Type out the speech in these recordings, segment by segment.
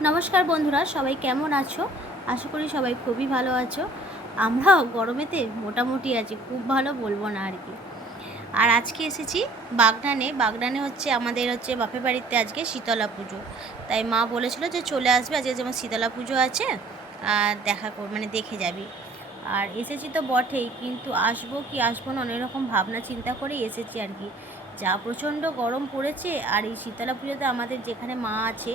নমস্কার বন্ধুরা, সবাই কেমন আছো? আশা করি সবাই খুবই ভালো আছো। আমরাও গরমেতে মোটামুটি আছি, খুব ভালো বলবো না আর কি। আর আজকে এসেছি বাগনানে। বাগনানে হচ্ছে আমাদের বাপের বাড়িতে আজকে শীতলা পুজো। তাই মা বলেছিল যে চলে আসবে, আজকে যেমন শীতলা পুজো আছে, আর মানে দেখে যাবি। আর এসেছি তো বটেই, কিন্তু আসবো কি আসবো না অনেক রকম ভাবনা চিন্তা করেই এসেছি আর কি। যা প্রচণ্ড গরম পড়েছে, আর এই শীতলা পুজোতে আমাদের যেখানে মা আছে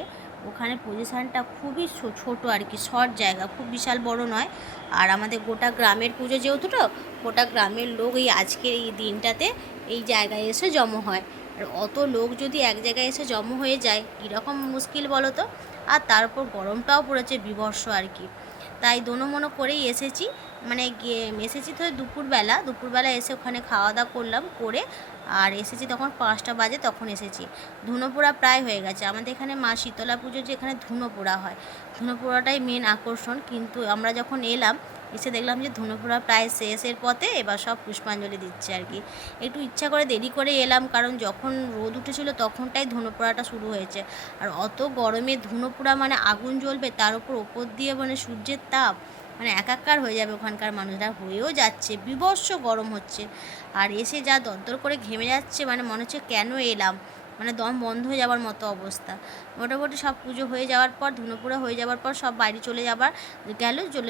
ওখানে পজিশানটা খুবই ছোট আর কি, শর্ট জায়গা, খুব বিশাল বড় নয়। আর আমাদের গোটা গ্রামের পুজো যেহেতু, তো গোটা গ্রামের লোক এই আজকের এই দিনটাতে এই জায়গায় এসে জমা হয়। আর অত লোক যদি এক জায়গায় এসে জমা হয়ে যায়, কীরকম মুশকিল বলো তো। আর তারপর গরমটাও পড়েছে বীভৎস আর কি। তাই দোনোমনো করেই এসেছি, মানে এসেছি তো দুপুরবেলা এসে ওখানে খাওয়া দাওয়া করলাম করে, আর এসেছি তখন 5টা বাজে, তখন এসেছি। ধুনো পোড়া প্রায় হয়ে গেছে আমাদের এখানে। মা শীতলা পুজো যে এখানে ধুনো পোড়া হয়, ধুনো পোড়াটাই মেন আকর্ষণ। কিন্তু আমরা যখন এলাম, এসে দেখলাম যে ধুনো পোড়া প্রায় শেষের পথে, এবার সব পুষ্পাঞ্জলি দিচ্ছে আর কি। একটু ইচ্ছা করে দেরি করে এলাম, কারণ যখন রোদ উঠেছিল তখনটাই ধুনো পোড়াটা শুরু হয়েছে। আর অত গরমে ধুনো পোড়া মানে আগুন জ্বলবে, তার ওপর দিয়ে মানে সূর্যের তাপ, মানে একাকার হয়ে যাবে ওখানকার মানুষরা, হয়েও যাচ্ছে, বীভৎস গরম হচ্ছে। আর এসে যা দরদর করে ঘেমে যাচ্ছে, মানে মনে হচ্ছে কেন এলাম, মানে দম বন্ধ হয়ে যাওয়ার মতো অবস্থা। মোটামুটি সব পুজো হয়ে যাওয়ার পর, ধুনোপুরা হয়ে যাওয়ার পর সব বাড়ি চলে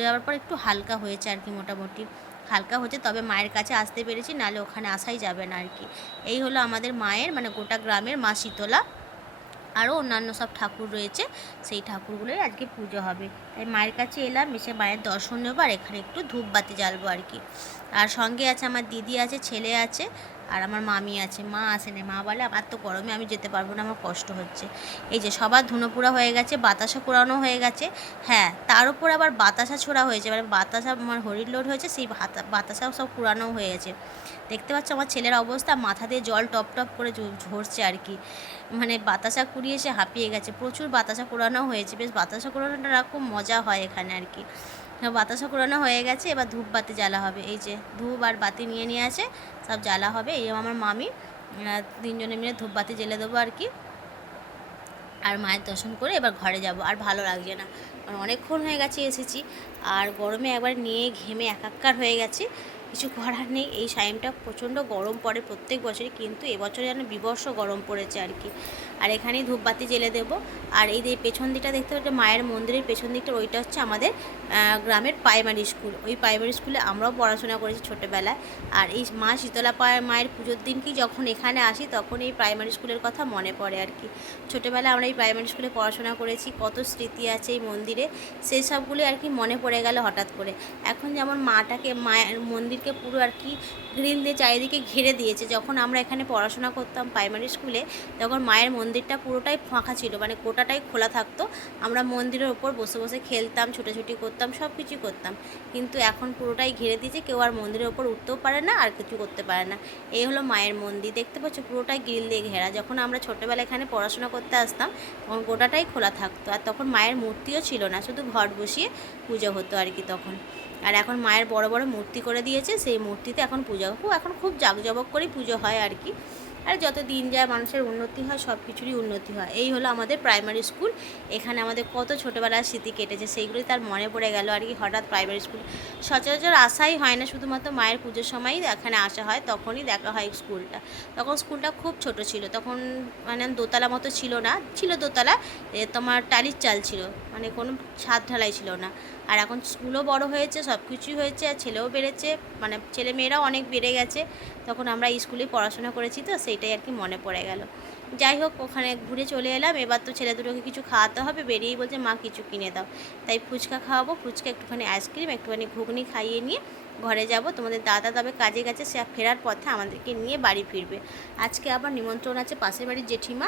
যাওয়ার পর একটু হালকা হয়েছে আর কি, মোটামুটি হালকা হচ্ছে। তবে মায়ের কাছে আসতে পেরেছি, নাহলে ওখানে আসাই যাবে না আর কি। এই হলো আমাদের মায়ের, মানে গোটা গ্রামের মা শীতলা। আরও অন্যান্য সব ঠাকুর রয়েছে, সেই ঠাকুরগুলোই আজকে পুজো হবে। তাই মায়ের কাছে এলাম, এসে মায়ের দর্শন নেবো, আর এখানে একটু ধূপবাতি জ্বালবো আর কি। আর সঙ্গে আছে আমার দিদি আছে, ছেলে আছে, আর আমার মামি আছে। মা আসেনি, মা বলে আমার তো গরমে আমি যেতে পারবো না, আমার কষ্ট হচ্ছে। এই যে সবার ধুনোপুরা হয়ে গেছে, বাতাসা পোড়ানো হয়ে গেছে। হ্যাঁ, তার উপর আবার বাতাসা ছোড়া হয়েছে, মানে বাতাসা আমার হরির লোড হয়েছে, সেই বাতাসাও সব পুরানো হয়ে গেছে। দেখতে পাচ্ছ আমার ছেলের অবস্থা, মাথা দিয়ে জল টপ টপ করে ঝরছে আর কি। মানে বাতাসা কুড়িয়ে এসে হাঁপিয়ে গেছে। প্রচুর বাতাসা কুড়ানো হয়েছে, বেশ বাতাসা কুড়ানোটা খুব মজা হয় এখানে আর কি। বাতাসা কুড়ানো হয়ে গেছে, এবার ধূপ বাতি জ্বালা হবে। এই যে ধূপ আর বাতি নিয়ে আছে, সব জ্বালা হবে। এই আমার মামি তিনজনে মিলে ধূপ বাতি জ্বেলে দেবো আর কি। আর মায়ের দর্শন করে এবার ঘরে যাব। আর ভালো লাগছে না, অনেকক্ষণ হয়ে গেছে এসেছি, আর গরমে একবার নিয়ে ঘেমে একাকার হয়ে গেছে। কিছু করার নেই, এই টাইমটা প্রচণ্ড গরম পড়ে প্রত্যেক বছরই, কিন্তু এবছরে যেন বীভৎস গরম পড়েছে আর কি। আর এখানেই ধূপবাতি জ্বেলে দেবো। আর এই যে পেছন দিকটা দেখতে পাচ্ছি, মায়ের মন্দিরের পেছন দিকটা, ওইটা হচ্ছে আমাদের গ্রামের প্রাইমারি স্কুল। ওই প্রাইমারি স্কুলে আমরাও পড়াশোনা করেছি ছোটোবেলায়। আর এই মা শীতলা মায়ের পুজোর দিনকেই যখন এখানে আসি, তখন এই প্রাইমারি স্কুলের কথা মনে পড়ে আর কি। ছোটোবেলায় আমরা এই প্রাইমারি স্কুলে পড়াশোনা করেছি, কত স্মৃতি আছে এই মন্দিরে, সেই সবগুলি আর কি মনে পড়ে গেল হঠাৎ করে। এখন যেমন মায়ের মন্দিরকে পুরো আর কি গ্রিল দিয়ে চারিদিকে ঘিরে দিয়েছে। যখন আমরা এখানে পড়াশোনা করতাম প্রাইমারি স্কুলে, তখন মায়ের মন্দিরটা পুরোটাই ফাঁকা ছিল, মানে গোটাটাই খোলা থাকতো। আমরা মন্দিরের ওপর বসে বসে খেলতাম, ছোটাছুটি করতাম, সব কিছুই করতাম। কিন্তু এখন পুরোটাই ঘিরে দিয়েছে, কেউ আর মন্দিরের ওপর উঠতেও পারে না, আর কিছু করতে পারে না। এই হলো মায়ের মন্দির, দেখতে পাচ্ছ পুরোটাই গ্রিল দিয়ে ঘেরা। যখন আমরা ছোটোবেলায় এখানে পড়াশোনা করতে আসতাম, তখন গোটাটাই খোলা থাকতো। আর তখন মায়ের মূর্তিও ছিল না, শুধু ঘট বসিয়ে পুজো হতো আর কি তখন। আর এখন মায়ের বড় বড় মূর্তি করে দিয়েছে, সেই মূর্তিতে এখন পুজো, এখন খুব জাঁকজমক করেই পুজো হয় আর কি। আর যত দিন যায় মানুষের উন্নতি হয়, সব কিছুরই উন্নতি হয়। এই হলো আমাদের প্রাইমারি স্কুল। এখানে আমাদের কত ছোটোবেলার স্মৃতি কেটেছে, সেইগুলোই তার মনে পড়ে গেল আর কি হঠাৎ। প্রাইমারি স্কুল সচরাচর আসাই হয় না, শুধুমাত্র মায়ের পুজোর সময়ই এখানে আসা হয়, তখনই দেখা হয় স্কুলটা। তখন স্কুলটা খুব ছোট ছিল, তখন মানে দোতলা মতো ছিল না, ছিল দোতলা, তোমার টালির চাল ছিল, মানে কোনো ছাদ ঢালাই ছিল না। আর এখন স্কুলও বড় হয়েছে, সব কিছুই হয়েছে, আর ছেলেও বেড়েছে, মানে ছেলে মেয়েরাও অনেক বেড়ে গেছে। তখন আমরা স্কুলে পড়াশোনা করেছি, তো সেইটাই আর কি মনে পড়ে গেল। যাই হোক, ওখানে ঘুরে চলে এলাম। এবার তো ছেলে দুটোকে কিছু খাওয়াতে হবে, বেরিয়েই বলছে মা কিছু কিনে দাও। তাই ফুচকা খাওয়াবো, ফুচকা, একটুখানি আইসক্রিম, একটুখানি ঘুগনি খাইয়ে নিয়ে ঘরে যাব। তোমাদের দাদা তবে কাজে গেছে, সে ফেরার পথে আমাদেরকে নিয়ে বাড়ি ফিরবে। আজকে আবার নিমন্ত্রণ আছে, পাশের বাড়ির জেঠিমা,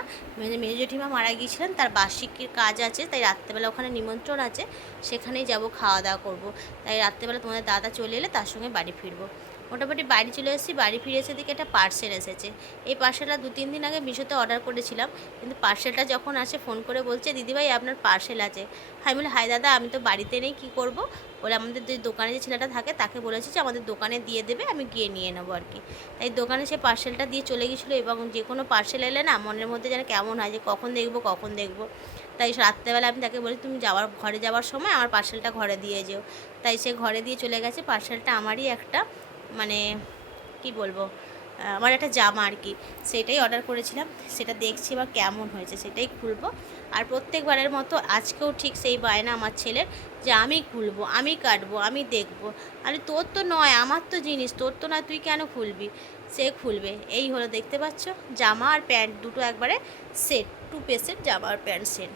মেজ জেঠিমা মারা গিয়েছিলেন, তার বার্ষিকীর কাজ আছে, তাই রাত্রেবেলা ওখানে নিমন্ত্রণ আছে, সেখানেই যাব, খাওয়া দাওয়া করব। তাই রাত্রেবেলা তোমাদের দাদা চলে এলে তার সঙ্গে বাড়ি ফিরবো। মোটামুটি বাড়ি চলে এসেছি, বাড়ি ফিরে এসে দিকে একটা পার্সেল এসেছে। এই পার্সেলটা 2-3 দিন আগে মিশোতে অর্ডার করেছিলাম, কিন্তু পার্সেলটা যখন আসে ফোন করে বলছে দিদিভাই আপনার পার্সেল আছে। আমি বলি হাই দাদা, আমি তো বাড়িতে নেই, কী করব? বলে আমাদের যে দোকানে যে ছেলেটা থাকে তাকে বলেছি যে আমাদের দোকানে দিয়ে দেবে, আমি গিয়ে নিয়ে নেবো আর কি। তাই দোকানে সে পার্সেলটা দিয়ে চলে গেছিলো। এবং যে কোনো পার্সেল এলে না মনের মধ্যে যেন কেমন হয়, যে কখন দেখবো কখন দেখবো। তাই রাত্রেবেলা আমি তাকে বলি তুমি ঘরে যাওয়ার সময় আমার পার্সেলটা ঘরে দিয়ে যেও। তাই সে ঘরে দিয়ে চলে গেছে। পার্সেলটা আমারই একটা মানে কি বলবো, আমার একটা জামা আর কি, সেটাই অর্ডার করেছিলাম। সেটা দেখছি এবার কেমন হয়েছে, সেটাই খুলবো। আর প্রত্যেকবারের মতো আজকেও ঠিক সেই বায়না আমার ছেলের, যে আমি খুলবো, আমি কাটবো, আমি দেখবো। আরে তোর তো নয়, আমার তো জিনিস, তোর তো নয়, তুই কেন খুলবি? সে খুলবে। এই হলো, দেখতে পাচ্ছ, জামা আর প্যান্ট দুটো একবারে সেট, 2 পিসের জামা আর প্যান্ট সেট।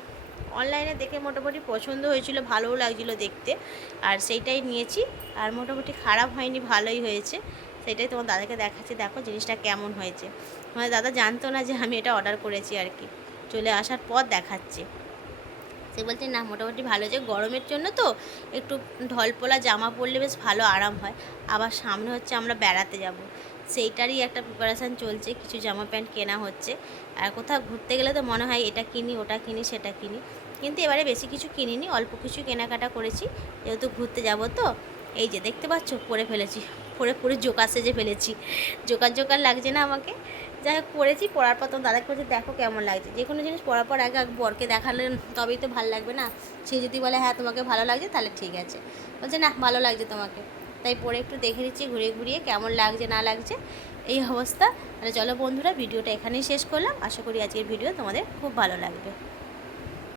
অনলাইনে দেখে মোটামুটি পছন্দ হয়েছিল, ভালোও লাগছিলো দেখতে, আর সেইটাই নিয়েছি। আর মোটামুটি খারাপ হয়নি, ভালোই হয়েছে। সেটাই তোমার দাদাকে দেখাচ্ছি, দেখো জিনিসটা কেমন হয়েছে। আমার দাদা জানতো না যে আমি এটা অর্ডার করেছি আর কি, চলে আসার পর দেখাচ্ছি। সে বলছে না মোটামুটি ভালো হয়েছে, গরমের জন্য তো একটু ঢলপলা জামা পরলে বেশ ভালো আরাম হয়। আবার সামনে হচ্ছে আমরা বেড়াতে যাব, সেইটারই একটা প্রিপারেশান চলছে, কিছু জামা প্যান্ট কেনা হচ্ছে। আর কোথাও ঘুরতে গেলে তো মনে হয় এটা কিনি, ওটা কিনি, সেটা কিনি, কিন্তু এবারে বেশি কিছু কিনিনি, অল্প কিছু কেনাকাটা করেছি, যেহেতু ঘুরতে যাব তো। এই যে দেখতে পাচ্ছ, পরে ফেলেছি, পরে জোকার সেজে ফেলেছি, জোকার লাগছে না আমাকে? যাই হোক, পরেছি, পরার পর তোমার দাদাকে বলছে দেখো কেমন লাগছে। যে কোনো জিনিস পরার পর আগে বরকে দেখালে তবেই তো ভালো লাগবে না। সে যদি বলে হ্যাঁ তোমাকে ভালো লাগছে, তাহলে ঠিক আছে। বলছে না ভালো লাগছে তোমাকে, তাই পরে একটু দেখে নিচ্ছি ঘুরিয়ে কেমন লাগছে না লাগছে, এই অবস্থা। তাহলে চলো বন্ধুরা, ভিডিওটা এখানেই শেষ করলাম। আশা করি আজকের ভিডিও তোমাদের খুব ভালো লাগবে।